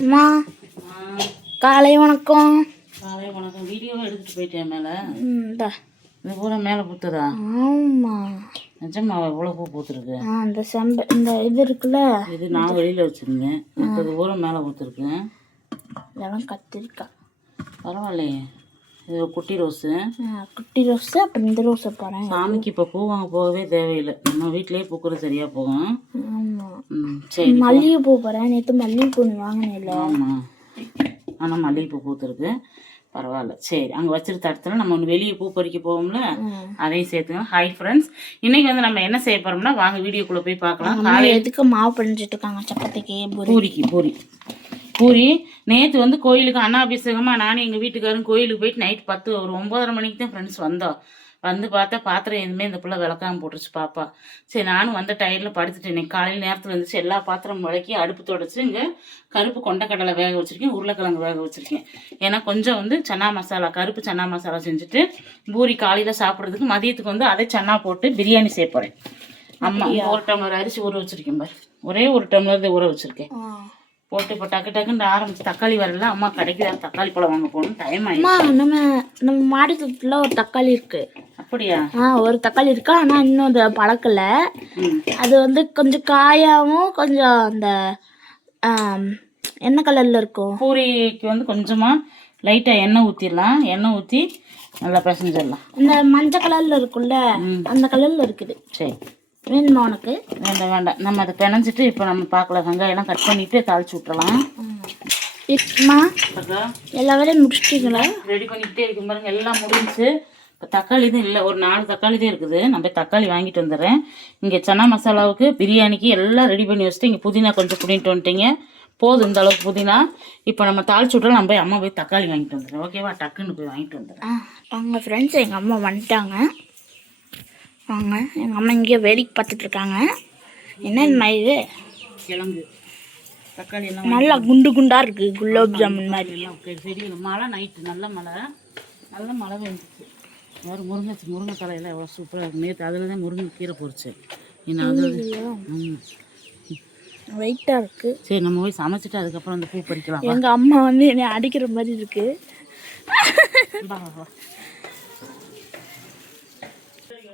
அம்மா காலை வணக்கம். காலை வணக்கம். வீடியோவை எடுத்துட்டு போயிட்டேன் மேலே? இந்தா. இது பூரா மேலே பூத்துதா? ஆமா. நிஜமா எவ்வளோ பூ பூத்துருக்கு? ஆ இந்த செம்ப இந்த இது இருக்குல்ல? இது நான் வெளியில் வச்சுருந்தேன். மற்றது பூரா மேலே பூத்துருக்கு. இதெல்லாம் கத்திரிக்காய். பரவாயில்லையே. இது குட்டி ரோஸு. குட்டி ரோஸ் அப்புறம் இந்த ரோஸை பாருங்க. சாமிக்கு இப்போ பூ வாங்க போகவே தேவையில்லை. நம்ம வீட்டிலேயே பூக்கிறது சரியாக போகும். ஆமா. ம் சரி மல்லிகைப்பூ போகிறேன் நேற்று மல்லிகைப்பூ வாங்கினேன்ல ஆமாம் ஆனால் மல்லிகைப்பூ பூத்துருக்கு. பரவாயில்ல. சரி அங்கே வச்சிருக்க இடத்துல நம்ம ஒன்று வெளியே பூ பறிக்க போவோம்ல அதையும் சேர்த்துக்கலாம். ஹாய் ஃப்ரெண்ட்ஸ் இன்னைக்கு வந்து நம்ம என்ன செய்ய போறோம்னா வாங்க வீடியோக்குள்ளே போய் பார்க்கலாம். எதுக்கு மாவு பிணைஞ்சிட்டு இருக்காங்க சப்பாத்திக்கு பூரி. பூரிக்கு பூரி. பூரி நேற்று வந்து கோயிலுக்கு அன்னாபிஷேகமாக நானும் எங்கள் வீட்டுக்காரும் கோயிலுக்கு போயிட்டு நைட் பத்து ஒரு ஒம்பதரை மணிக்கு தான் ஃப்ரெண்ட்ஸ் வந்தோம் வந்து பார்த்தா பாத்திரம் எதுவுமே இந்த பிள்ளை விளக்காம போட்டுருச்சு பாப்பா. சரி நானும் வந்த டயர்டில் படுத்துட்டேன். இன்னைக்கு காலையில் நேரத்தில் இருந்துச்சு எல்லா பாத்திரம் விளக்கி அடுப்பு தொடச்சி இங்கே கருப்பு கொண்டக்கடலை வேக வச்சுருக்கேன். உருளைக்கிழங்கு வேக வச்சுருக்கேன். ஏன்னா கொஞ்சம் வந்து சன்னா மசாலா கருப்பு சன்னா மசாலா செஞ்சுட்டு பூரி காலையில் சாப்பிட்றதுக்கு மதியத்துக்கு வந்து அதே சன்னா போட்டு பிரியாணி செய்ய போகிறேன் அம்மா ஒரு டம்ளர் அரிசி ஊற வச்சுருக்கேன் பாரு. ஒரே ஒரு டம்ளர் ஊற வச்சுருக்கேன். போட்டு இப்போ டக்கு டக்குன்னு ஆரம்பிச்சு தக்காளி வரல. அம்மா கடைக்கு தக்காளி பழம் வாங்க போகணும் டைம் அம்மா நம்ம நம்ம மாடி தோட்டத்தில் ஒரு தக்காளி இருக்கு. அப்படியா? ஆ ஒரு தக்காளி இருக்கு. ஆனால் இன்னும் அது பழக்கல. அது வந்து கொஞ்சம் காயாவும் கொஞ்சம் அந்த என்ன கலர்ல இருக்கும் பூரிக்கு வந்து கொஞ்சமாக லைட்டாக எண்ணெய் ஊற்றிடலாம் எண்ணெய் ஊற்றி நல்லா பிசைஞ்சிடலாம். இந்த மஞ்சள் கலர்ல இருக்கும்ல அந்த கலர்ல இருக்குது. சரி. வேணுமா உனக்கு? வேண்டாம் வேண்டாம். நம்ம அதை பிணைஞ்சிட்டு இப்போ நம்ம பார்க்கலாம். வெங்காயம்லாம் கட் பண்ணிவிட்டு தாளிச்சு விட்டுறலாம். அம்மா எல்லா வேலையும் முடிச்சிட்டீங்களா? ரெடி பண்ணிக்கிட்டே இருக்கும் பாருங்க. எல்லாம் முடிஞ்சுச்சு இப்போ தக்காளி தான் இல்லை ஒரு நாலு தக்காளி தான் இருக்குது. நான் போய் தக்காளி வாங்கிட்டு வந்துடுறேன். இங்கே சன்னா மசாலாவுக்கு பிரியாணிக்கு எல்லாம் ரெடி பண்ணி வச்சுட்டு இங்கே புதினா கொஞ்சம் புடிட்டு வந்துட்டீங்க. போதும் இந்த அளவுக்கு புதினா. இப்போ நம்ம தாளிச்சு விட்றோம் நம்ம போய் அம்மா போய் தக்காளி வாங்கிட்டு வந்துடுறேன். ஓகேவா? டக்குன்னு போய் வாங்கிட்டு வந்துடுறேன். ஆ வாங்க ஃப்ரெண்ட்ஸ் எங்கள் அம்மா வந்துட்டாங்க. வாங்க எங்கள் அம்மா இங்கே வேடிக்கை பார்த்துட்டு இருக்காங்க. என்னம்மா இது? கிழங்கு. தக்காளி எல்லாம் நல்லா குண்டு குண்டா இருக்கு குலோப் ஜாமுன் மாதிரி. சரி மழை நைட்டு நல்ல மழை. நல்ல மழை பெஞ்சிச்சு. வேறு முருங்கை முருங்கை தலையெல்லாம் எவ்வளோ சூப்பராக இருக்கு. நேற்று அதில் தான் முருங்கை கீரை பொரிச்சேன் இன்னும் அது ம். வெயிட்டா இருக்கு. சரி நம்ம போய் சமைச்சிட்டு அதுக்கப்புறம் அந்த பூ பறிக்கலாம். வா. எங்க அம்மா வந்து என்னை அடிக்கிற மாதிரி இருக்கு. வா, வா, வா.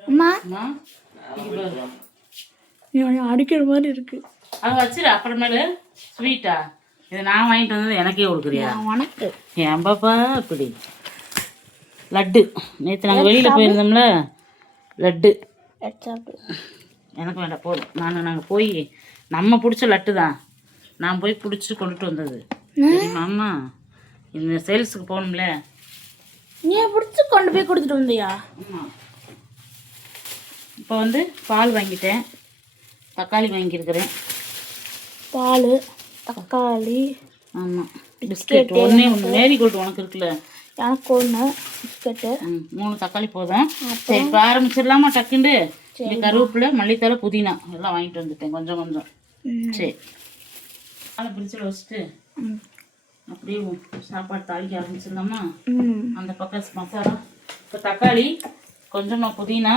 அம்மா? அடிக்கிற மாதிரி இருக்கு. அதை வச்சிரு அப்புறமேலு ஸ்வீட்டா இது நான் வாங்கிட்டு வந்தது எனக்கே கொடுக்குறியா? உனக்கு. ஏன் பாப்பா இப்படி? லட்டு. நேற்று நாங்கள் வெளியில் போயிருந்தோம்ல லட்டு. எனக்கு வேண்டாம் போதும். நான் நாங்கள் போய் நம்ம பிடிச்ச லட்டு தான். நான் போய் பிடிச்சி கொண்டுட்டு வந்தது. அம்மா இந்த சேல்ஸுக்கு போகணும்ல. நீ பிடிச்சி கொண்டு போய் கொடுத்துட்டு வந்தியா? ஆமாம் இப்போ வந்து பால் வாங்கிட்டேன். தக்காளி வாங்கியிருக்கிறேன். பால் தக்காளி ஆமாம் பிஸ்கெட் ஒன்றே ஒன்று மேரி கோல்டு உனக்கு இருக்குல்ல? எனக்கு ஒன்று பிஸ்கட்டு ம் மூணு தக்காளி போதும். சரி இப்போ ஆரம்பிச்சிடலாமா டக்குண்டு இந்த கருவேப்பிலை மல்லித்தலை புதினா. எல்லாம் வாங்கிட்டு வந்துட்டேன். கொஞ்சம் கொஞ்சம். சரி. அதை பிரிச்சில் வச்சுட்டு. அப்படியே சாப்பாடு தாளிக்க ஆரம்பிச்சிடலாமா? அந்த பக்கம் மசாலா. இப்போ தக்காளி கொஞ்சமாக புதினா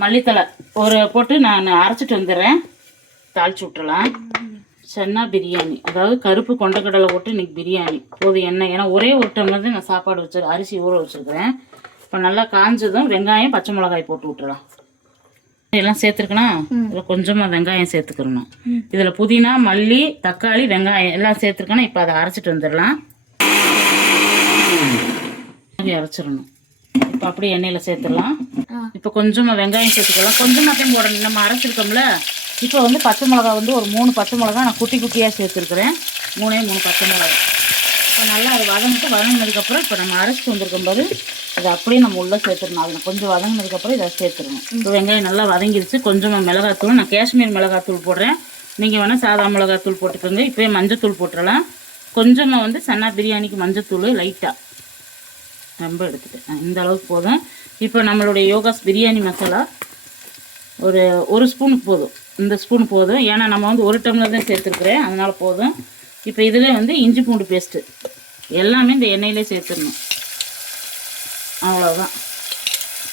மல்லித்தலை ஒரு போட்டு நான் அரைச்சிட்டு வந்துடுறேன். தாளிச்சு விட்டுறலாம். சென்னா பிரியாணி. அதாவது கருப்பு கொண்டக்கடலை போட்டு இன்னைக்கு பிரியாணி. போதும் எண்ணெய். ஏன்னா ஒரே ஒரு டம்ளர் தான் நான் சாப்பாடு வச்சு அரிசி ஊற வச்சுருக்கிறேன். இப்போ நல்லா காஞ்சதும் வெங்காயம் பச்சை மிளகாய் போட்டு விட்டுறலாம். எல்லாம் சேர்த்துருக்கனா? இதில் கொஞ்சமாக வெங்காயம் சேர்த்துக்கிறணும் இதில் புதினா மல்லி தக்காளி வெங்காயம் எல்லாம் சேர்த்துருக்கேன்னா இப்போ அதை அரைச்சிட்டு வந்துடலாம். அரைச்சிடணும். இப்போ அப்படியே எண்ணெயில் சேர்த்துடலாம். இப்போ கொஞ்சமாக வெங்காயம் சேர்த்துக்கலாம். கொஞ்சமாக தான் போடணும். நம்ம அரைச்சிருக்கோம்ல. இப்போ வந்து பச்சை மிளகா வந்து ஒரு மூணு பச்சை மிளகா நான் குட்டி குட்டியாக சேர்த்துருக்குறேன். மூணே மூணு பச்சை மிளகா இப்போ நல்லா அதை வதங்கிட்டு வதங்கினதுக்கப்புறம் இப்போ நம்ம அரைச்சிட்டு வந்திருக்கும் போது அதை அப்படியே நம்ம உள்ளே சேர்த்துடணும். அதில் கொஞ்சம் வதங்கினதுக்கப்புறம் இதை சேர்த்துடணும். இப்போ வெங்காயம் நல்லா வதங்கிருச்சு. கொஞ்சமாக மிளகாத்தூள் நான் காஷ்மீர் மிளகாத்தூள் போடுறேன். நீங்கள் வேணால் சாதா மிளகாத்தூள் போட்டுக்கோங்க. இப்போயே மஞ்சத்தூள் போட்டுடலாம் கொஞ்சமாக வந்து சன்னா பிரியாணிக்கு மஞ்சத்தூள் லைட்டாக ரொம்ப எடுத்துட்டேன் இந்த அளவுக்கு போதும். இப்போ நம்மளுடைய யோகாஸ் பிரியாணி மசாலா ஒரு ஒரு ஸ்பூனுக்கு போதும். இந்த ஸ்பூன் போதும். ஏன்னா நம்ம வந்து ஒரு டம்ளர் தான் சேர்த்துருக்குறேன். அதனால் போதும். இப்போ இதில் வந்து இஞ்சி பூண்டு பேஸ்ட்டு. எல்லாமே இந்த எண்ணெயிலே சேர்த்துடணும். அவ்வளோதான்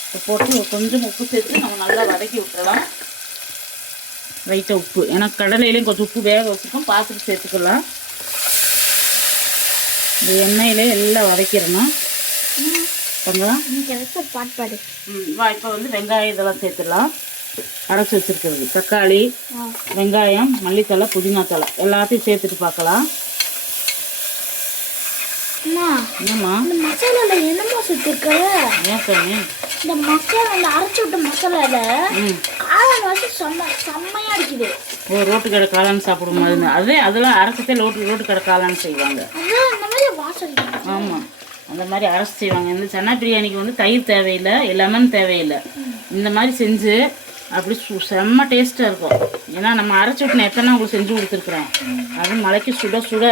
இப்போ போட்டு கொஞ்சம் உப்பு சேர்த்து நம்ம நல்லா வதக்கி விட்டுறலாம். லைட்டாக உப்பு. ஏன்னா கடலையிலையும் கொஞ்சம் உப்பு வேக வச்சுருக்கோம். பார்த்துட்டு சேர்த்துக்கலாம். இந்த எண்ணெயிலே எல்லாம் வதக்கிடணும். பாடு? ம், வா இப்போ வந்து வெங்காயம் இதெல்லாம் சேர்த்துடலாம். அரைச்சி வச்சிருக்கிறது. தக்காளி வெங்காயம் மல்லித்தலை புதினா தலை எல்லாத்தையும் சேர்த்துட்டு பார்க்கலாம். அம்மா என்னம்மா? இந்த மசாலால என்னம்மா சுத்திருக்க ஏன் கண்ணு இந்த மசாலா அந்த அரைச்சி விட்ட மசாலால காளான் வாசம் செம்ம செம்மையா இருக்குது. ஓ ரோட்டு கடை காளான் சாப்பிடும் மாதிரி அதே அதெல்லாம் அரைச்சதே ரோட்டு ரோட்டு கடை காளான் செய்வாங்க. அதான் இந்த மாதிரி வாசம். ஆமாம் அந்த மாதிரி அரைச்சி செய்வாங்க. இந்த சன்னா பிரியாணிக்கு வந்து தயிர் தேவையில்லை லெமன் தேவையில்லை. இந்த மாதிரி செஞ்சு அப்படி சு செம்ம டேஸ்ட்டாக இருக்கும். ஏன்னா நம்ம அரைச்சி விட்டு எத்தனை உங்களுக்கு செஞ்சு கொடுத்துருக்குறேன் அது மலைக்கு சுட சுட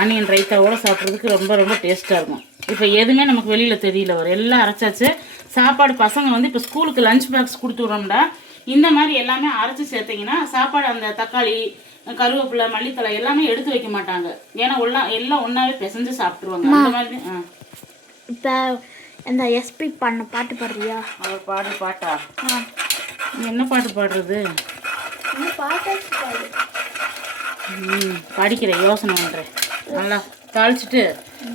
ஆனியன் ரைத்தாவோடு சாப்பிட்றதுக்கு ரொம்ப ரொம்ப டேஸ்ட்டாக இருக்கும். இப்போ எதுவுமே நமக்கு வெளியில் தெரியல. வரும் எல்லாம் அரைச்சாச்சு. சாப்பாடு பசங்க வந்து இப்போ ஸ்கூலுக்கு லஞ்ச் பாக்ஸ் கொடுத்து விட்றோம்டா. இந்த மாதிரி எல்லாமே அரைச்சி சேர்த்திங்கன்னா சாப்பாடு அந்த தக்காளி கருவேப்பிலை மல்லித்தலை எல்லாமே எடுத்து வைக்க மாட்டாங்க. ஏன்னா எல்லாம் எல்லாம் ஒன்றாவே பிசைஞ்சு சாப்பிட்ருவாங்க அந்த மாதிரி ஆ. இப்ப இந்த எஸ்பி பண்ண பாட்டு பாடுறியா? அவர் பாடு பாட்டா? என்ன பாட்டு பாடுறது? ம் படிக்கிறேன் யோசனை பண்ணுறேன் நல்லா தாளிச்சிட்டு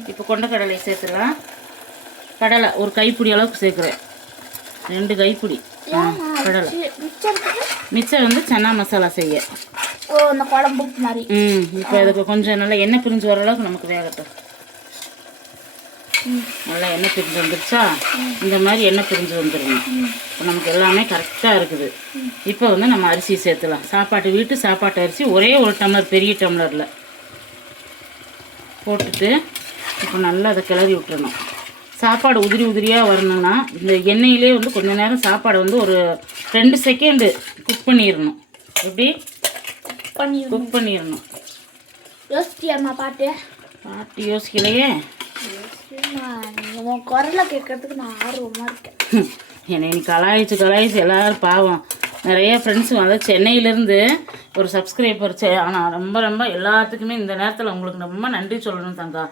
இப்போ கொண்டக்கடலை சேர்த்துலாம் கடலை ஒரு கைப்பிடி அளவுக்கு சேர்க்குறேன். ரெண்டு கைப்பிடி. ஆ கடலை. மிச்சம் வந்து சன்னா மசாலா செய்ய. இந்த குழம்பு மாதிரி. ம் இப்போ அதுக்கு கொஞ்சம் நல்லா எண்ணெய் பிரிஞ்சு வர அளவுக்கு நமக்கு வேகட்டும். நல்லா எண்ணெய் பிரிஞ்சு வந்துருச்சா? இந்த மாதிரி எண்ணெய் பிரிஞ்சு வந்துடணும் இப்போ நமக்கு எல்லாமே கரெக்டாக இருக்குது. இப்போ வந்து நம்ம அரிசி சேர்த்துலாம். சாப்பாட்டு வீட்டு சாப்பாட்டு அரிசி ஒரே ஒரு டம்ளர் பெரிய டம்ளரில். போட்டுட்டு இப்போ நல்லா அதை கிளறி விட்டுறணும். சாப்பாடு உதிரி உதிரியாக வரணும்னா இந்த எண்ணெயிலே வந்து கொஞ்ச நேரம் சாப்பாடை வந்து ஒரு ரெண்டு செகண்டு குக் பண்ணிடணும். எப்படி? பண்ணிடுவோம் குக் பண்ணிடணும். யோசிச்சியாம்மா பாட்டு? பாட்டு யோசிக்கலையே? உன் குரலை கேட்கறதுக்கு நான் ஆர்வமா இருக்கேன். என்னை நீ கலாய்ச்சி கலாய்ச்சி எல்லாரும் பாவம். நிறைய ஃப்ரெண்ட்ஸும் அதாவது சென்னையிலேருந்து ஒரு சப்ஸ்கிரைபர் சே ஆனால் ரொம்ப ரொம்ப எல்லாத்துக்குமே இந்த நேரத்தில் உங்களுக்கு ரொம்ப நன்றி சொல்லணும் தங்கா.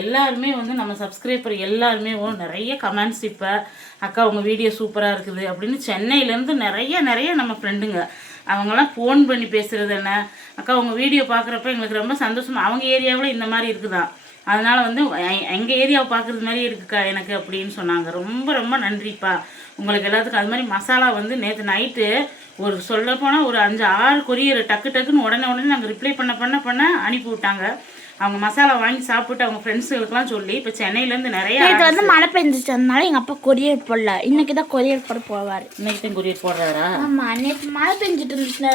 எல்லாருமே வந்து நம்ம சப்ஸ்கிரைபர் எல்லாருமே நிறைய கமெண்ட்ஸ் இப்போ அக்கா உங்கள் வீடியோ சூப்பராக இருக்குது. அப்படின்னு சென்னையிலேருந்து நிறைய நிறைய நம்ம ஃப்ரெண்டுங்க அவங்கெல்லாம் ஃபோன் பண்ணி பேசுகிறது என்ன? அக்கா உங்கள் வீடியோ பார்க்குறப்ப எங்களுக்கு ரொம்ப சந்தோஷம் அவங்க ஏரியாவில் இந்த மாதிரி இருக்குதான் அதனால் வந்து எங்கள் ஏரியாவை பார்க்குறது மாதிரி இருக்குக்கா எனக்கு அப்படின்னு சொன்னாங்க. ரொம்ப ரொம்ப நன்றிப்பா. உங்களுக்கு எல்லாத்துக்கும் அது மாதிரி மசாலா வந்து நேற்று நைட்டு ஒரு சொல்ல போனால் ஒரு அஞ்சு ஆறு கொரியர் டக்கு டக்குன்னு உடனே உடனே நாங்கள் ரிப்ளை பண்ண பண்ண பண்ண அனுப்பி விட்டாங்க. அவங்க மசாலா வாங்கி சாப்பிட்டு அவங்க ஃப்ரெண்ட்ஸுகளுக்குலாம் சொல்லி இப்போ சென்னையிலேருந்து நிறைய நேற்று வந்து மழை பெஞ்சிச்சு அதனால எங்க அப்பா கொரியர் போடல. இன்னைக்கு தான் கொரியர் போட போவார். இன்னைக்கு தான் கொரியர் போடுறாரா? ஆமா நேற்று மழை பெஞ்சிட்டு இருந்துச்சுல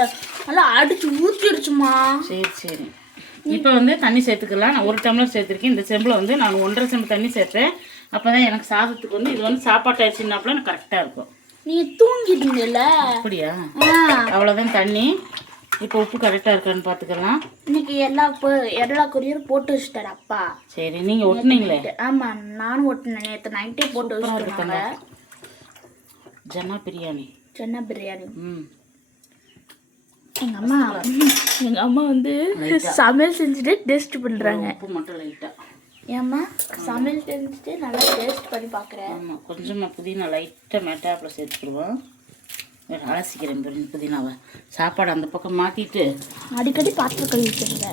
நல்லா அடிச்சு ஊற்றிடுச்சுமா சரி சரி. இப்போ வந்து தண்ணி சேர்த்துக்கலாம். நான் ஒரு டம்ளர் சேர்த்துருக்கேன். இந்த செம்பில் வந்து நான் ஒன்றரை செம்பு தண்ணி சேர்த்தேன். அப்போ தான் எனக்கு சாதத்துக்கு வந்து இது வந்து சாப்பாட்டு எனக்கு கரெக்டாக இருக்கும். நீங்க தூங்கிட்டீங்கல்ல? அப்படியா? அவ்வளோதான் தண்ணி. இப்போ உப்பு கரெக்டாக இருக்கான்னு பார்த்துக்கலாம். இன்னைக்கு எல்லா எல்லா கொரியரும் போட்டு வச்சுட்டாரு அப்பா. சரி நீங்கள் ஒட்டுனீங்களே? ஆமா நானும் ஒட்டினேன். நேற்று நைட்டே போட்டு வச்சுட்டாங்க ஜன்னா பிரியாணி. சென்னை பிரியாணி. ம். எங்க அம்மா எங்க அம்மா வந்து சமையல் செஞ்சுட்டு டேஸ்ட் பண்றாங்க. உப்பு மட்டும் லைட்டாக ஏம்மா சமையல் செஞ்சுட்டு நல்லா டேஸ்ட் பண்ணி பாக்குறேன். ஆமாம் கொஞ்சமாக புதினா லைட்டாக மேட்டாப்பில் சேர்த்துக்கிடுவோம். அலசிக்கிறேன் புதினாவை. சாப்பாடு அந்த பக்கம் மாற்றிட்டு அடிக்கடி பாத்திரம் கழுவி வச்சிருங்க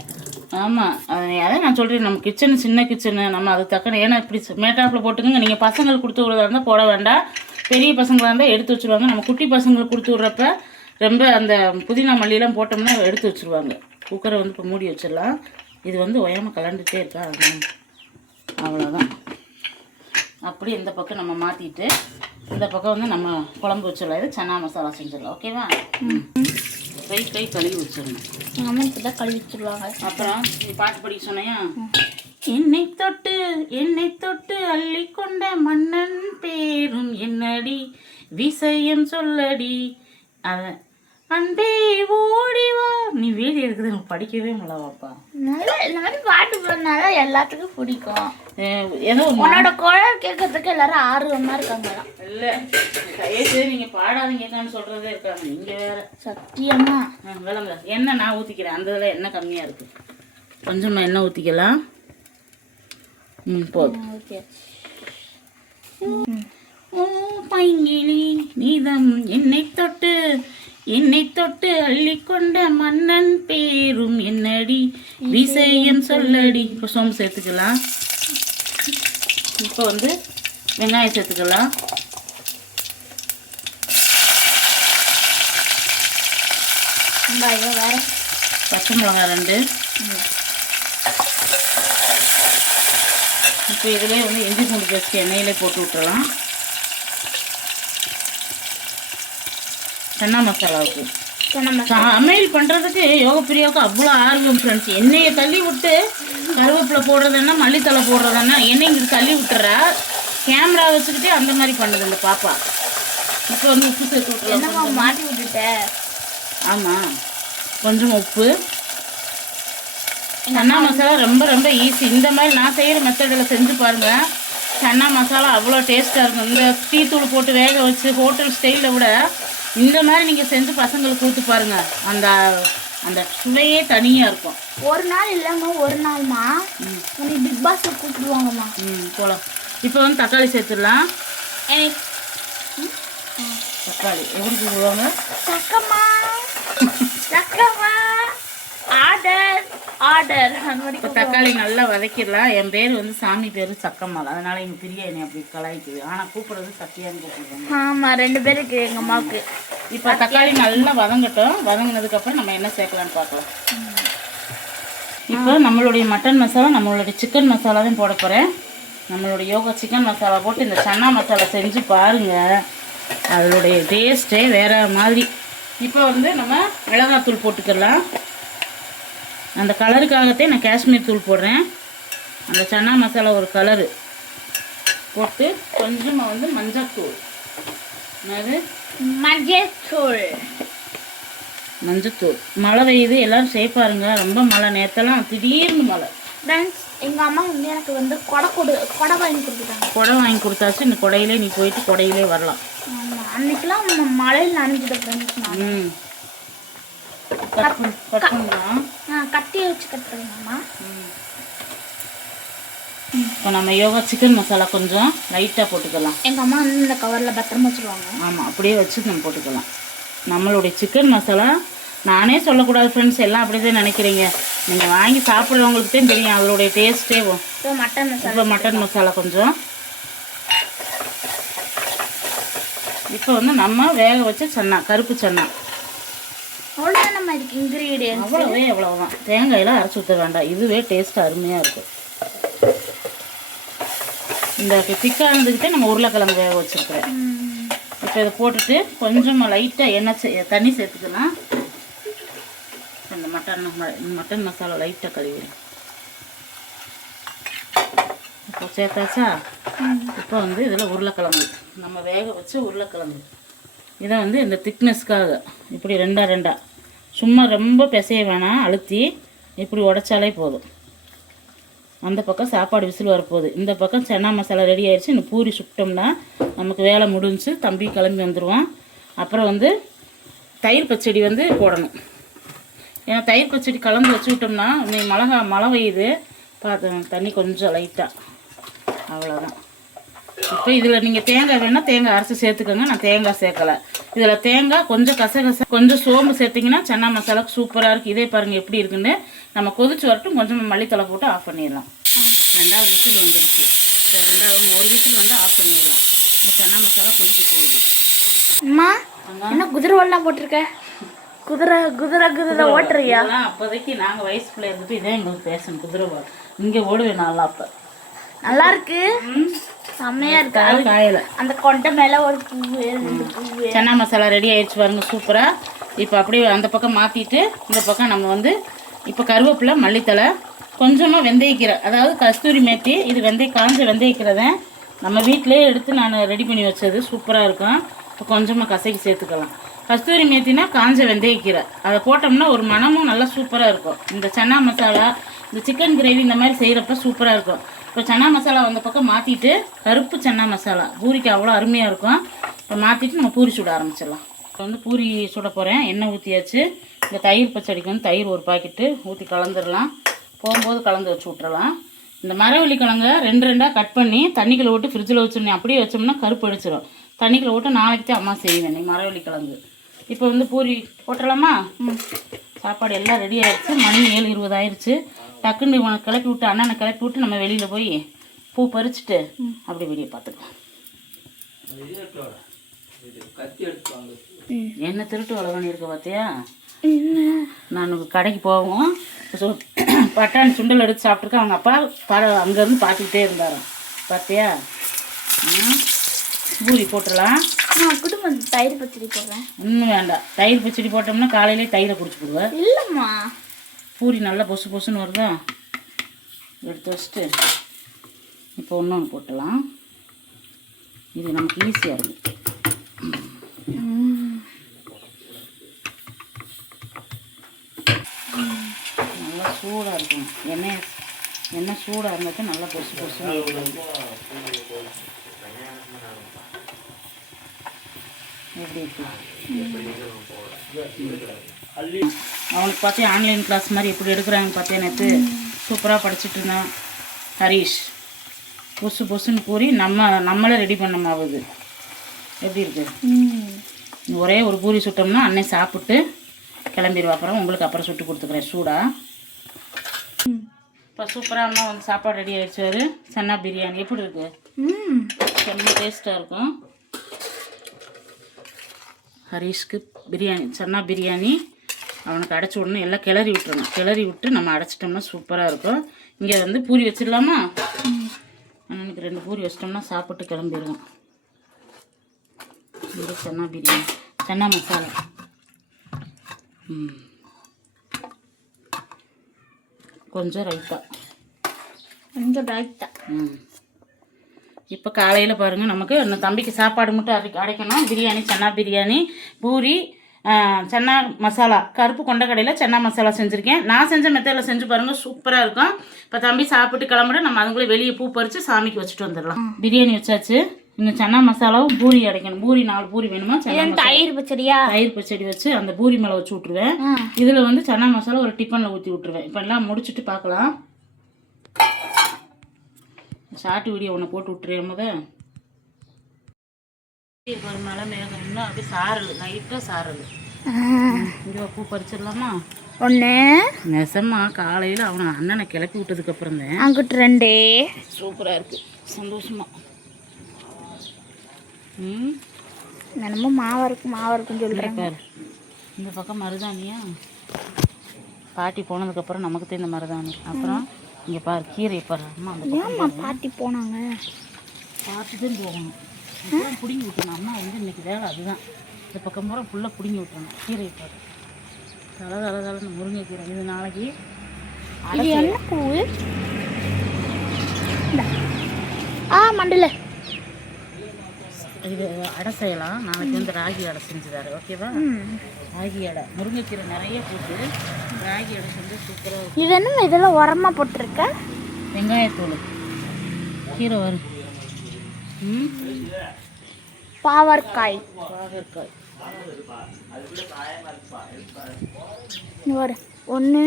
ஆமாம் அதான் நான் சொல்கிறேன் நம்ம கிச்சனு சின்ன கிச்சனு நம்ம அது தக்கன ஏன்னா இப்படி மேட்டாப்பில் போட்டுக்கோங்க நீங்கள் பசங்களுக்கு கொடுத்து விடுறதா இருந்தால் போட வேண்டாம். பெரிய பசங்களாக இருந்தால் எடுத்து வச்சுருவாங்க. நம்ம குட்டி பசங்களுக்கு கொடுத்து விட்றப்ப ரொம்ப அந்த புதினா மல்லியெல்லாம் போட்டோம்னா எடுத்து வச்சுருவாங்க. குக்கரை வந்து இப்போ மூடி வச்சிடலாம். இது வந்து ஒயாமல் கலண்டுட்டே இருக்கா அவ்வளோதான் அப்படி இந்த பக்கம் நம்ம மாற்றிட்டு இந்த பக்கம் வந்து நம்ம குழம்பு வச்சிடலாம். இது சன்னா மசாலா செஞ்சிடலாம். ஓகேவா கை கை கழுவி வச்சிடணும். அம்மா இப்பதான் கழுவி வச்சிருவாங்க. அப்புறம் நீ பாட்டு படிக்க சொன்னையா? என்னை தொட்டு என்னை தொட்டு அள்ளி கொண்ட மன்னன் பேரும் என்னடி? விஷயம் சொல்லடி. அத அன்பே ஓடி வா நீ வீடியோ எடுக்குது எனக்கு படிக்கவே முடியலவாப்பா. நல்லா இந்த பாடினால எல்லாத்துக்கும் பிடிக்கும். உன்னோட குரல் கேட்கறதுக்கு எல்லாரும் ஆர்வமா இருக்காங்களாம் இல்லை தயவுசெய்து நீங்கள் பாடாதீங்கன்னு சொல்கிறதே இருக்காங்க நீங்கள் வேற. சத்தியமா? விளங்க எண்ணெய் நான் ஊற்றிக்கிறேன் அந்த இதில் எண்ணெய் கம்மியாக இருக்குது கொஞ்சமாக எண்ணெய் ஊற்றிக்கலாம் ம் போதும். ஓகே ஓ பைங்கிளி நீதம் என்னை தொட்டு என்னை தொட்டு அள்ளிக்கொண்ட மன்னன் பேரும் என்னடி? விஷயம் சொல்லடி. இப்போ சோம்பு சேர்த்துக்கலாம். இப்போ வந்து வெங்காயம் சேர்த்துக்கலாம். பச்சை மிளகாய் ரெண்டு. இப்போ இதிலே வந்து இஞ்சி பூண்டு பேஸ்ட் எண்ணெயிலே போட்டு விட்டுறலாம். சன்னா மசாலாவுக்கு சமையல் பண்ணுறதுக்கு யோக பிரியாவுக்கு அவ்வளோ ஆர்வம் ஃப்ரெண்ட்ஸ் எண்ணெயை தள்ளி விட்டு கருவேப்பிலை போடுறதுன்னா மல்லித்தலை போடுறதுன்னா எண்ணெய் இங்கிட்டு தள்ளி விட்டுறா. கேமரா வச்சுக்கிட்டே அந்த மாதிரி பண்ணுது இந்த பாப்பா. இப்போ வந்து உப்பு சேர்த்து என்னம்மா மாட்டி விட்டுட்ட? ஆமாம் கொஞ்சம் உப்பு. சன்னா மசாலா ரொம்ப ரொம்ப ஈஸி இந்த மாதிரி நான் செய்கிற மெத்தடில் செஞ்சு பாருங்கள் சன்னா மசாலா அவ்வளோ டேஸ்ட்டாக இருக்கும். இந்த டீ தூள் போட்டு வேக வச்சு ஹோட்டல் ஸ்டைலில் விட இந்த மாதிரி நீங்கள் செஞ்சு பசங்களுக்கு கொடுத்து பாருங்கள் அந்த அந்த சுவையே தனியாக இருக்கும். ஒரு நாள் இல்லைம்மா ஒரு நாள்மா. உனக்கு பிக் பாஸ்ல கூப்பிடுவாங்கம்மா. ம் போகலாம் இப்போ வந்து தக்காளி சேர்த்துடலாம். தக்காளி. எப்படி கூப்பிடுவாங்க சக்கம்மா. சக்கம்மா. Order order. இப்போ தக்காளி நல்லா வதக்கிடலாம் என் பேர் வந்து சாமி பேர் சக்கம்மாள். அதனால எங்கள் பிரியாணி அப்படி கலாய்க்குது. ஆனால் கூப்பிடுறது சத்தியான்னு கூப்பிடுவாங்க. ஆமா ரெண்டு பேருக்கு எங்க அம்மாவுக்கு. இப்போ தக்காளி நல்லா வதங்கட்டும். வதங்கினதுக்கப்புறம் நம்ம என்ன சேர்க்கலாம்னு பார்க்கலாம். இப்போ நம்மளுடைய மட்டன் மசாலா நம்மளுடைய சிக்கன் மசாலாவையும் போட போகிறேன் நம்மளுடைய யோகா சிக்கன் மசாலா போட்டு இந்த சன்னா மசாலா செஞ்சு பாருங்கள் அதனுடைய டேஸ்ட்டே வேற மாதிரி. இப்போ வந்து நம்ம மிளகாத்தூள் போட்டுக்கலாம். அந்த கலருக்காகத்தே நான் காஷ்மீர் தூள் போடுறேன். அந்த சன்னா மசாலா ஒரு கலரு. போட்டு கொஞ்சமாக வந்து மஞ்சத்தூள். என்னது? மஞ்சள் தூள் மஞ்சத்தூள். மழை பெய்யுது எல்லாரும் சேஃபாருங்க ரொம்ப மழை. நேத்தெல்லாம் திடீர்னு மழை. ஃப்ரெண்ட்ஸ் எங்க அம்மா வந்து எனக்கு வந்து கொடை கொடு கொடை வாங்கி கொடுத்துட்டாங்க. குடை வாங்கி கொடுத்தாச்சு. இந்த குடையிலே நீ போயிட்டு குடையிலே வரலாம். ஆமா. அன்னைக்கெல்லாம் நம்ம மழையில் நனைஞ்சிட்ட ஃப்ரெண்ட்ஸ் நான். ம். கட் பண்ணு கட் பண்ணலாம் கத்தியை வச்சு கட் பண்ணிங்கம்மா இப்போ நம்ம யோகா சிக்கன் மசாலா கொஞ்சம் லைட்டாக போட்டுக்கலாம். எங்க அம்மா வந்து இந்த கவர்ல பத்திரமா வச்சிருவாங்க. ஆமாம் அப்படியே வச்சு நம்ம போட்டுக்கலாம். நம்மளுடைய சிக்கன் மசாலா நானே சொல்லக்கூடாது ஃப்ரெண்ட்ஸ் எல்லாம் அப்படி தான் நினைக்கிறீங்க. நீங்கள் வாங்கி சாப்பிட்றவங்களுக்கு தான் தெரியும் அதனுடைய டேஸ்ட்டே இப்போ மட்டன் மசாலா இப்போ மட்டன் மசாலா கொஞ்சம். இப்போ வந்து நம்ம வேக வச்ச சன்னா கருப்பு சன்னா. அவ்வளோதான் நம்ம இதுக்கு இன்க்ரீடியன்ஸ் அவ்வளோவே அவ்வளோதான் தேங்காயெல்லாம் அரைச்சி ஊற்ற வேண்டாம். இதுவே டேஸ்ட் அருமையாக இருக்கும். இந்த திக்கானதுக்கிட்டே நம்ம உருளைக்கிழங்கு வேக வச்சுருக்கிறேன். இப்போ இதை போட்டுட்டு கொஞ்சம் லைட்டாக எண்ணெய் தண்ணி சேர்த்துக்கலாம். இந்த மட்டன் மட்டன் மசாலா லைட்டாக கழுவி இப்போ சேர்த்தாச்சா? இப்போ வந்து இதில் உருளைக்கிழங்கு. நம்ம வேக வச்ச உருளைக்கிழங்கு. இதை வந்து இந்த திக்னஸ்க்காக இப்படி ரெண்டாக ரெண்டாக சும்மா ரொம்ப பிசைய வேணாம் அழுத்தி இப்படி உடைச்சாலே போதும். அந்த பக்கம் சாப்பாடு விசில் வரப்போகுது. இந்த பக்கம் சன்னா மசாலா ரெடி ஆயிடுச்சு இந்த பூரி சுட்டோம்னா நமக்கு வேலை முடிஞ்சு தம்பி கிளம்பி வந்துடுவான் அப்புறம் வந்து தயிர் பச்சடி வந்து போடணும். ஏன்னா தயிர் பச்சடி கலந்து வச்சு விட்டோம்னா மழை மிளகா மழை பெய்யுது. பார்த்து தண்ணி கொஞ்சம் லைட்டாக அவ்வளோதான் இப்போ இதில் நீங்கள் தேங்காய் வேணால் தேங்காய் அரைச்சி சேர்த்துக்கோங்க. நான் தேங்காய் சேர்க்கலை. இதில் தேங்காய் கொஞ்சம் கசகச கொஞ்சம் சோம்பு சேர்த்திங்கன்னா சன்னா மசாலாக்கு சூப்பராக இருக்குது இதே பாருங்கள் எப்படி இருக்குன்னு. நம்ம கொதிச்சு வரட்டும். கொஞ்சம் மல்லித்தலை போட்டு ஆஃப் பண்ணிடலாம். ரெண்டாவது விசில் வந்துருச்சு. சரி ரெண்டாவது ஒரு விசில் வந்து ஆஃப் பண்ணிடலாம். இந்த சன்னா மசாலா கொதிக்க போகுது. அம்மா. என்ன குதிரை வல்லாம் போட்டிருக்க? குதிரை குதிரை குதிரை ஓட்டுறியா? அப்போதைக்கு நாங்கள் வயசுக்குள்ளே இருந்துட்டு இதே எங்களுக்கு பேசணும் குதிரை இங்கே ஓடுவேன் நல்லா அப்போ. நல்லா இருக்கு செம்மையா இருக்கு. காயலை. அந்த கொண்டை மேல ஒரு பூவு சன்னா மசாலா ரெடி ஆயிடுச்சு பாருங்க சூப்பராக இப்போ அப்படியே அந்த பக்கம் மாற்றிட்டு இந்த பக்கம் நம்ம வந்து இப்போ கருவேப்பிலை மல்லித்தலை கொஞ்சமாக வெந்தயக்கீரை. அதாவது கஸ்தூரி மேத்தி இது வெந்தய காஞ்ச வெந்தயக்கீரை நம்ம வீட்டிலே எடுத்து நான் ரெடி பண்ணி வச்சது. சூப்பராக இருக்கும். இப்போ கொஞ்சமாக கசக்கி சேர்த்துக்கலாம். கஸ்தூரி மேத்தினா காஞ்ச வெந்தயக்கீரை. அதை போட்டோம்னா ஒரு மணமும் நல்லா சூப்பராக இருக்கும். இந்த சன்னா மசாலா இந்த சிக்கன் கிரேவி இந்த மாதிரி செய்கிறப்ப சூப்பராக இருக்கும். இப்போ சன்னா மசாலா அந்த பக்கம் மாற்றிட்டு கருப்பு சன்னா மசாலா. பூரிக்கு அவ்வளோ அருமையாக இருக்கும். இப்போ மாற்றிட்டு நம்ம பூரி சுட ஆரம்பிச்சிடலாம். இப்போ வந்து பூரி சுட போகிறேன் எண்ணெய் ஊற்றியாச்சு இந்த தயிர் பச்சடிக்கு வந்து தயிர் ஒரு பாக்கெட்டு ஊற்றி கலந்துடலாம். போகும்போது கலந்து வச்சு விட்றலாம் இந்த மரவள்ளி கிழங்க ரெண்டு ரெண்டாக கட் பண்ணி தண்ணிக்குள்ள விட்டு ஃப்ரிட்ஜில் வச்சிருந்தேன் அப்படியே வச்சோம்னா கருப்பு அடிச்சிடும். தண்ணிக்குள்ள விட்டு நாளைக்கு தான் அம்மா செய்வேன் நீ மரவள்ளி கிழங்கு. இப்போ வந்து பூரி போட்டுடலாமா? சாப்பாடு எல்லாம் ரெடி ஆயிடுச்சு. மணி ஏழு இருபது ஆயிடுச்சு. டக்குன்னு இவனை கிளப்பி விட்டு அண்ணனை கிளப்பி விட்டு நம்ம வெளியில் போய் பூ பறிச்சுட்டு அப்படி வெளியே பார்த்துக்கலாம். என்ன திருட்டு வேலை பண்ணியிருக்க பார்த்தியா? நான் கடைக்கு போவோம் சு பட்டாணி சுண்டல் எடுத்து சாப்பிட்ருக்கேன் அவங்க அப்பா ப அங்கேருந்து பார்த்துக்கிட்டே இருந்தாராம். பார்த்தியா? ம். பூரி போட்டுடலாம். நான் குடும்பம் தயிர் பச்சடி போடுறேன். இன்னும் வேண்டாம். தயிர் பச்சடி போட்டோம்னா காலையிலே தயிரை குடிச்சு போடுவேன் இல்லைம்மா. பூரி நல்லா பொசு பொசுன்னு வருதா? எடுத்து வச்சுட்டு இப்போ இன்னொன்று போட்டலாம். இது நமக்கு ஈஸியாக இருக்கும். நல்லா சூடாக இருக்கும். எண்ணெய் எண்ணெய் சூடாக இருந்துட்டு நல்லா பொசு பொசுன்னு எப்படி இருக்கு? அவனுக்கு பார்த்தே ஆன்லைன் கிளாஸ் மாதிரி எப்படி எடுக்கிறாங்க பார்த்தேன் நேற்று சூப்பராக படிச்சுட்டு இருந்தான் ஹரீஷ். பொசு பொசுன்னு பூரி நம்ம நம்மளே ரெடி பண்ண மாவுது எப்படி இருக்கு? ம். ஒரே ஒரு பூரி சுட்டோம்னா அன்னை சாப்பிட்டு கிளம்பிடுவா. அப்புறம் உங்களுக்கு அப்புறம் சுட்டு கொடுத்துக்கிறேன். சூடா. இப்போ சூப்பராக அம்மா வந்து சாப்பாடு ரெடி ஆயிடுச்சு சன்னா பிரியாணி. எப்படி இருக்கு? ம். செம்ம டேஸ்ட்டாக இருக்கும். ஹரீஷ்க்கு பிரியாணி சன்னா பிரியாணி. அவனுக்கு அடைச்சி விடணும் எல்லாம் கிளறி விட்டுறணும். கிளறி விட்டு நம்ம அடைச்சிட்டோம்னா சூப்பராக இருக்கும். இங்கே வந்து பூரி வச்சிடலாமா? அண்ணனுக்கு ரெண்டு பூரி வச்சிட்டோம்னா சாப்பிட்டு கிளம்பிடுவோம். இது சன்னா பிரியாணி. சன்னா மசாலா. ம். கொஞ்சம் ரைத்தா. கொஞ்சம் ரைட்டா ம். இப்போ காலையில் பாருங்கள் நமக்கு இந்த தம்பிக்கு சாப்பாடு மட்டும் அரை அடைக்கணும் பிரியாணி சன்னா பிரியாணி பூரி சன்னா மசாலா. கருப்பு கொண்டக்கடையில் சன்னா மசாலா செஞ்சுருக்கேன். நான் செஞ்ச மெத்தடில் செஞ்சு பாருங்கள் சூப்பராக இருக்கும். இப்போ தம்பி சாப்பிட்டு கிளம்பிட நம்ம அதுக்குள்ளே வெளியே பூ பறித்து சாமிக்கு வச்சுட்டு வந்துடலாம். பிரியாணி வச்சாச்சு. இன்னும் சன்னா மசாலாவும் பூரி அடைக்கணும். பூரி நாலு பூரி வேணுமா? தயிர் பச்சடியா? தயிர் பச்சடி வச்சு அந்த பூரி மேலே வச்சு விட்ருவேன் இதில் வந்து சன்னா மசாலா ஒரு டிஃபனில் ஊற்றி விட்ருவேன் இப்போ எல்லாம் முடிச்சுட்டு பார்க்கலாம் ஷார்ட் வீடியோ ஒன்று போட்டு விட்டுறேன் முத ஒரு மலை மேகம் இன்னும் அப்படியே சாரல் லைட்டாக சாரல். இங்கே பூ பறிச்சிடலாமா? ஒன்று நெசமா காலையில் அவனை அண்ணனை கிளப்பி விட்டதுக்கப்புறம் தான். அங்கிட்டு ரெண்டு. சூப்பராக இருக்குது சந்தோஷமா. ம்? என்னமோ மாவா இருக்கு மாவா இருக்குன்னு சொல்கிறேன் பாரு. இந்த பக்கம் மருதாணியா? பாட்டி போனதுக்கப்புறம் நமக்கு தெரிந்த மருதாணி. அப்புறம் இங்கே பாரு கீரை பாரு. அம்மா பாட்டி போனாங்க? பார்த்து தான் போகணும். அப்புறம் பிடுங்கி விட்டணும் அம்மா வந்து இன்னைக்கு வேலை அதுதான். இந்த பக்கம் பூரா ஃபுல்லாக பிடுங்கி விட்டணும் கீரை பாரு தலை தலை தலைன்னு முருங்கைக்கீரை. இது நாளைக்கு இது என்ன இந்தா. ஆ மண்டல. இது அடை செய்யலாம். நாளைக்கு வந்து ராகி அடை செஞ்சு தரேன். ஓகேவா? ராகி அடை. முருங்கைக்கீரை நிறைய போட்டு ராகி அடை செஞ்சு சூப்பராக இது என்ன இதெல்லாம் உரமா போட்டிருக்க? வெங்காயத்தூள். கீரை வரும் ம்? பாவற்காய் பாகற்காய் ஒன்று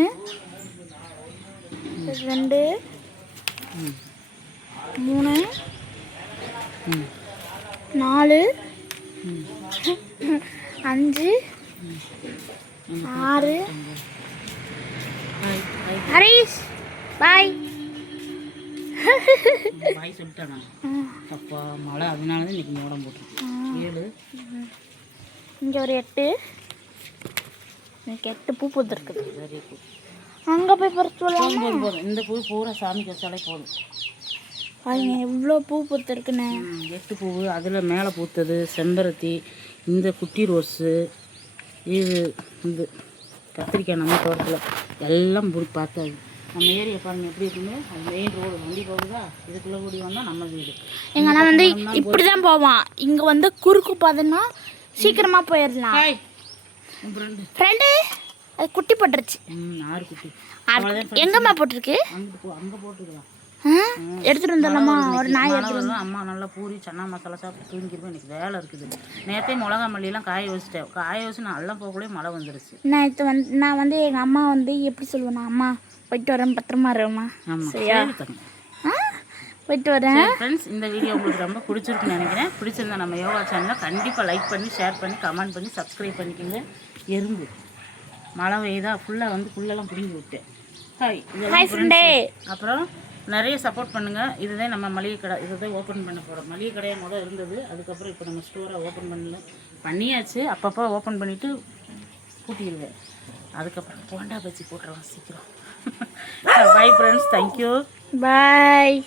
ரெண்டு மூணு நாலு அஞ்சு ஆறு. ஹரீஷ் பாய் பாய் சொல்லிட்டேன்? அப்பா மழை அதனால தான் இன்னைக்கு மோடம் போட்டிருக்கு. ஏழு. இங்கே ஒரு எட்டு. எனக்கு எட்டு பூ பூத்துருக்குது வெரி குட் அங்கே போய் பறிச்சு போதும் போதும். இந்த பூ பூரா சாமிக்கு வச்சாலே போதும். பாருங்க எவ்வளோ பூ பூத்துருக்குன்னு. ம், எட்டு பூ. அதில் மேலே பூத்தது செம்பருத்தி இந்த குட்டி ரோஸு இது இது. கத்திரிக்காய் நம்ம தோட்டத்தில். எல்லாம் பூ பார்த்தாது நம்ம ஏரியா பாருங்க எப்படி இருக்குன்னு? அது மெயின் ரோடு வண்டி போகுதா? இதுக்குள்ளே கூடி வந்தால் நம்ம வீடு. எங்க அண்ணா வந்து இப்படி தான் போவான். இங்கே வந்து குறுக்கு பார்த்தோன்னா சீக்கிரமாக போயிடலாம். ஃப்ரெண்டு அது குட்டி போட்டுருச்சு. ம் ஆறு குட்டி. அது எங்கம்மா போட்டிருக்கு? அங்கே போ அங்கே போட்டுக்கலாம். ஆ? எடுத்துகிட்டு வந்துடலாமா? ஒரு நாய் வரும் அம்மா நல்லா பூரி சன்னா மசாலா சாப்பிட்டு தூங்கிருப்பேன் எனக்கு வேலை இருக்குது. நேற்றே மிளகா மல்லியெல்லாம் காய வச்சுட்டேன். காய வச்சு நல்லா போகக்குள்ளே மழை வந்துருச்சு. நான் இது வந்து நான் வந்து எங்கள் அம்மா வந்து எப்படி சொல்லுவேன்னா அம்மா போயிட்டு வரேன் பத்திரமா இருமா சரியா? போயிட்டு வரேன். ஃப்ரெண்ட்ஸ் இந்த வீடியோ உங்களுக்கு ரொம்ப பிடிச்சிருக்குன்னு நினைக்கிறேன். பிடிச்சிருந்தா நம்ம யோகா சேனலை கண்டிப்பாக லைக் பண்ணி ஷேர் பண்ணி கமெண்ட் பண்ணி சப்ஸ்கிரைப் பண்ணிக்கோங்க. எறும்பு. மழை பெய்யுதா ஃபுல்லாக வந்து புல்லெல்லாம் பிடுங்கி விட்டேன். ஹாய் அப்புறம் நிறைய சப்போர்ட் பண்ணுங்கள் இதுதான் நம்ம மளிகை கடை. இதுதான் ஓப்பன் பண்ண போகிறோம் மளிகை கடையாக முதல் இருந்தது. அதுக்கப்புறம் இப்போ நம்ம ஸ்டோராக ஓப்பன் பண்ணல. பண்ணியாச்சு. அப்பப்போ ஓப்பன் பண்ணிவிட்டு கூட்டிடுவேன். அதுக்கப்புறம் போண்டா பஜ்ஜி போட்டுருவோம் சீக்கிரம். Bye friends thank you bye